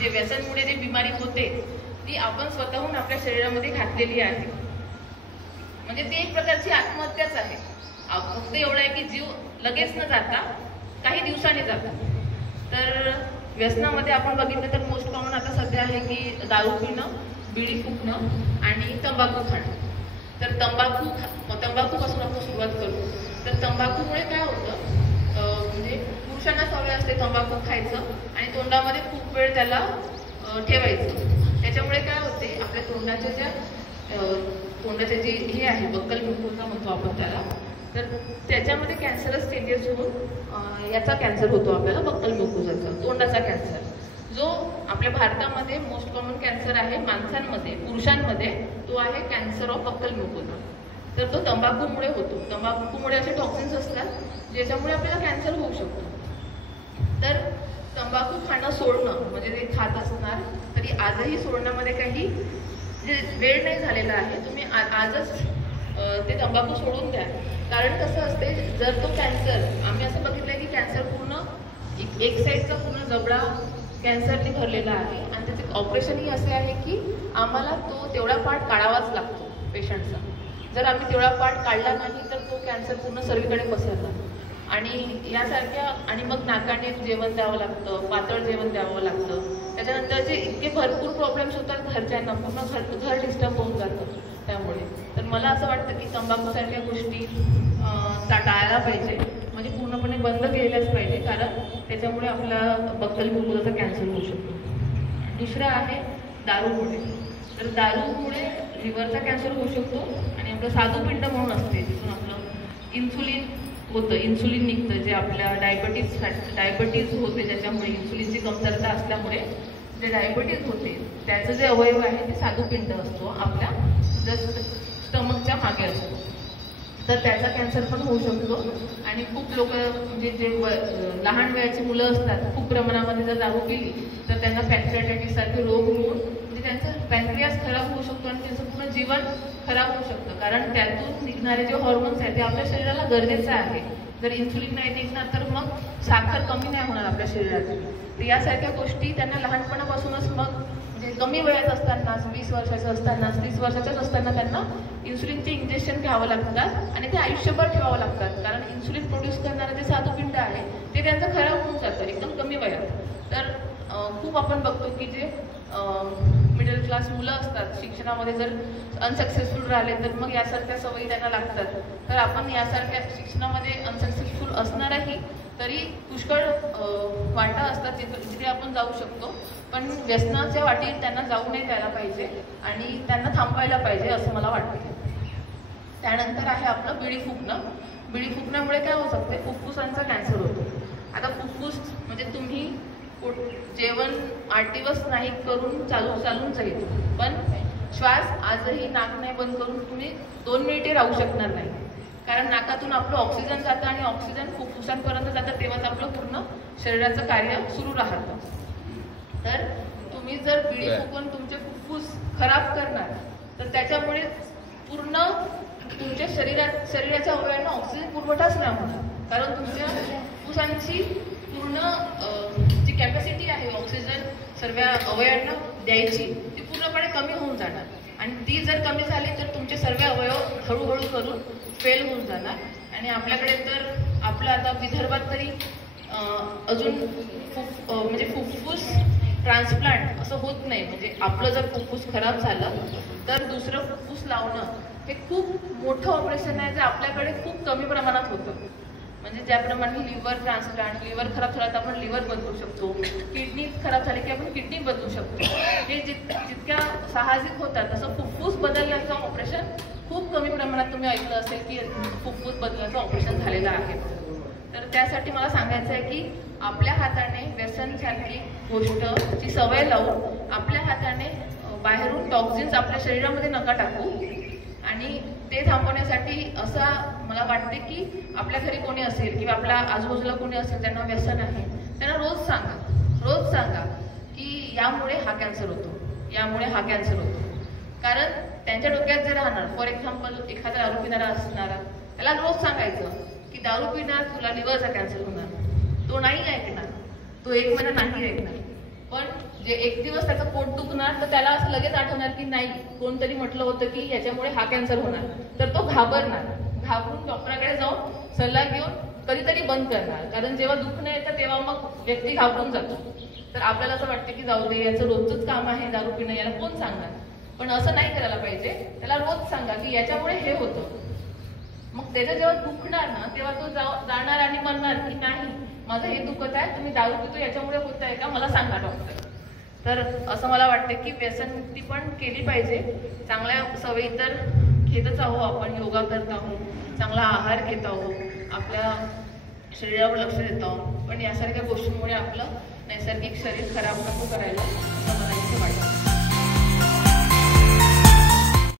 जे व्यसनमुळे जी बिमारी होते ती आपण स्वतःहून आपल्या शरीरामध्ये घातलेली आहे. म्हणजे ती एक प्रकारची आत्महत्याच आहे. फक्त एवढं आहे की जीव लगेच न जाता काही दिवसांनी जातात. तर व्यसनामध्ये आपण बघितलं तर मोस्ट कॉमन आता सध्या आहे की दारू पिणं, बिडी फुकणं आणि तंबाखू खाणं. तर तंबाखूपासून आपण सुरुवात करू. तर तंबाखूमुळे काय होतं, म्हणजे पुरुषांना सवय असते तंबाखू खायचं आणि तोंडामध्ये खूप वेळ त्याला ठेवायचं. त्याच्यामुळे काय होते, आपल्या तोंडाचे जे हे आहे बक्कल म्युकोसा म्हणतो आपण त्याला, तर त्याच्यामध्ये कॅन्सरस चेंजेस होऊन याचा कॅन्सर होतो आपल्याला, बक्कल म्युकोसाचा, तोंडाचा कॅन्सर, जो आपल्या भारतामध्ये मोस्ट कॉमन कॅन्सर आहे माणसांमध्ये, पुरुषांमध्ये तो आहे कॅन्सर ऑफ बक्कल म्युकोसा. तर तो तंबाखूमुळे होतो. तंबाखूमुळे असे टॉक्सिन्स असतात ज्याच्यामुळे आपल्याला कॅन्सर होऊ शकतो. तर तंबाखू खाणं सोडणं म्हणजे ते खात असणार तरी आजही सोडण्यामध्ये काही वेळ नाही झालेला आहे. तुम्ही आजच ते तंबाखू सोडून द्या. कारण कसं असते, जर तो कॅन्सर, आम्ही असं बघितलंय की कॅन्सर पूर्ण एक साईडचा पूर्ण जबडा कॅन्सरने भरलेला आहे आणि त्याचे ऑपरेशनही असे आहे की आम्हाला तो तेवढा पार्ट काढावाच लागतो पेशंटचा. जर आम्ही तेवढा पार्ट काढला नाही तर तो कॅन्सर पूर्ण सर्वीकडे पसरला आणि यासारख्या, आणि मग नाकाने जेवण द्यावं लागतं, पातळ जेवण द्यावं लागतं. त्याच्यानंतरचे इतके भरपूर प्रॉब्लेम्स होतात घरच्यांना, पूर्ण घर डिस्टर्ब होऊन जातं त्यामुळे. तर मला असं वाटतं की तंबाखूसारख्या गोष्टी टाळायला पाहिजे, म्हणजे पूर्णपणे बंद केल्याच पाहिजे, कारण त्याच्यामुळे आपला बक्कल म्युकोसाचा कॅन्सर होऊ शकतो. दुसरं आहे दारूमुळे. तर दारूमुळे लिव्हरचा कॅन्सर होऊ शकतो आणि आपलं स्वादुपिंड म्हणून असते, तिथून आपलं इन्सुलिन होतं, इन्सुलिन निघतं, जे आपल्या डायबिटीज होते, ज्याच्यामुळे इन्सुलिनची कमतरता असल्यामुळे जे डायबिटीज होते त्याचं जे अवयव आहे ते स्वादुपिंड असतो, आपल्या स्टमकच्या मागे असतो. तर त्याचा कॅन्सर पण होऊ शकतो. आणि खूप लोक, म्हणजे जे लहान वयाची मुलं असतात, खूप प्रमाणामध्ये जर दारू पिली तर त्यांना पॅन्क्रियाटायटिस सारखे रोग होऊन म्हणजे त्यांचं पॅन्क्रियास खराब होऊ शकतो आणि त्यांचं पूर्ण जीवन खराब होऊ शकतं. कारण त्यातून निघणारे जे हॉर्मोन्स आहेत ते आपल्या शरीराला गरजेचं आहे. जर इन्सुलिन नाही निघणार तर मग साखर कमी नाही होणार आपल्या शरीरातून. तर यासारख्या गोष्टी त्यांना लहानपणापासूनच, मग म्हणजे कमी वयात असताना, 20 वर्षाचं असताना, 30 वर्षाच्याच असताना त्यांना इन्सुलिनचे इंजेक्शन घ्यावं लागतात आणि ते आयुष्यभर ठेवावं लागतात. कारण इन्सुलिन प्रोड्यूस करणारं जे स्वादुपिंड आहे ते त्यांचं खराब होऊन जातं एकदम कमी वयात. तर खूप आपण बघतो की जे मिडल क्लास मुलं असतात, शिक्षणामध्ये जर अनसक्सेसफुल राहिले तर मग यासारख्या सवयी त्यांना लागतात. तर आपण यासारख्या शिक्षणामध्ये अनसक्सेसफुल असणारही तरी पुष्कळ वाटा असतात जिथे आपण जाऊ शकतो, पण व्यसनाच्या वाटेत त्यांना जाऊ नाही द्यायला पाहिजे आणि त्यांना थांबवायला पाहिजे असं मला वाटतं. त्यानंतर आहे आपलं बिडी फुकणं. बिडी फुकण्यामुळे काय होऊ शकते, फुफ्फुसांचा कॅन्सर होतो. आता फुफ्फुस म्हणजे तुम्ही जेवण 8 दिवस नाही करून चालून जाईल, पण श्वास आजही नाक नाही बंद करून तुम्ही 2 मिनिटे राहू शकणार नाही. कारण नाकातून आपलं ऑक्सिजन जातं आणि ऑक्सिजन फुफ्फुसांपर्यंत जातं, तेव्हाच आपलं पूर्ण शरीराचं कार्य सुरू राहतं. तर तुम्ही जर बिडी फुकून तुमचे फुफ्फुस खराब करणार तर त्याच्यामुळे पूर्ण तुमच्या शरीराच्या अवयवांना ऑक्सिजन पुरवठाच नाही होणार. कारण तुमच्या फुफ्फुसांची पूर्ण जी कॅपॅसिटी आहे ऑक्सिजन सर्व अवयवांना द्यायची ती पूर्णपणे कमी होऊन जाणार आणि ती जर कमी झाली तर तुमचे सर्व अवयव हळूहळू करून फेल होऊन जाणार. आणि आपल्याकडे तर आपलं आता विदर्भात तरी अजून म्हणजे फुफ्फुस ट्रान्सप्लांट असं होत नाही. म्हणजे आपलं जर फुफ्फुस खराब झालं तर दुसरं फुफ्फुस लावणं हे खूप मोठं ऑपरेशन आहे, जे आपल्याकडे खूप कमी प्रमाणात होतं. म्हणजे ज्याप्रमाणे लिव्हर ट्रान्सप्लांट, लिव्हर खराब झाला तर आपण लिव्हर बदलू शकतो, किडनी खराब झाली की आपण किडनी बदलू शकतो. हे जितक्या साहजिक होतात तसं फुफ्फुस बदलण्याचं ऑपरेशन खूप कमी प्रमाणात तुम्ही ऐकलं असेल की फुफ्फुस बदलण्याचं ऑपरेशन झालेलं आहे. तर त्यासाठी मला सांगायचं आहे की आपल्या हाताने व्यसनसारखी गोष्टची सवय लावून आपल्या हाताने बाहेरून टॉक्सिन्स आपल्या शरीरामध्ये नका टाकू. आणि ते थांबवण्यासाठी असा मला वाटते की आपल्या घरी कोणी असेल किंवा आपल्या आजूबाजूला कोणी असेल त्यांना व्यसन आहे, त्यांना रोज सांगा की यामुळे हा कॅन्सर होतो, यामुळे हा कॅन्सर होतो. कारण त्यांच्या डोक्यात जे राहणार, फॉर एक्झाम्पल एखादा दारू पिणारा असणारा, त्याला रोज सांगायचं की दारू पिणार तुला लिव्हरचा कॅन्सर होणार, तो नाही ऐकणार, तो 1 महिना नाही ऐकणार. पण जे एक दिवस त्याचं पोट दुखणार तर त्याला असं लगेच आठवणार की नाही, कोणतरी म्हटलं होतं की याच्यामुळे हा कॅन्सर होणार, तर तो घाबरणार, घाबरून डॉक्टराकडे जाऊन सल्ला घेऊन कधीतरी बंद करणार. कारण जेव्हा दुखणं येतं तेव्हा मग व्यक्ती घाबरून जातो. तर आपल्याला असं वाटतं की जाऊ दे, याचं रोजचंच काम आहे दारू पिणं, याला कोण सांगणार. पण असं नाही करायला पाहिजे. त्याला रोज सांगा की याच्यामुळे हे होतं. मग त्याचं जेव्हा दुखणार ना तेव्हा तो जाणार आणि म्हणणार की नाही, माझं हे दुखत आहे, तुम्ही दारू पितो याच्यामुळे होत आहे का, मला सांगा डॉक्टर. तर असं मला वाटतं की व्यसनमुक्ती पण केली पाहिजे. चांगल्या सवयी तर घेतच आहोत आपण, योगा करत आहोत, चांगला आहार घेत आहोत, आपल्या शरीरावर लक्ष देत आहोत, पण यासारख्या गोष्टींमुळे आपलं नैसर्गिक शरीर खराब नको करायला असं मला इथे वाटतं.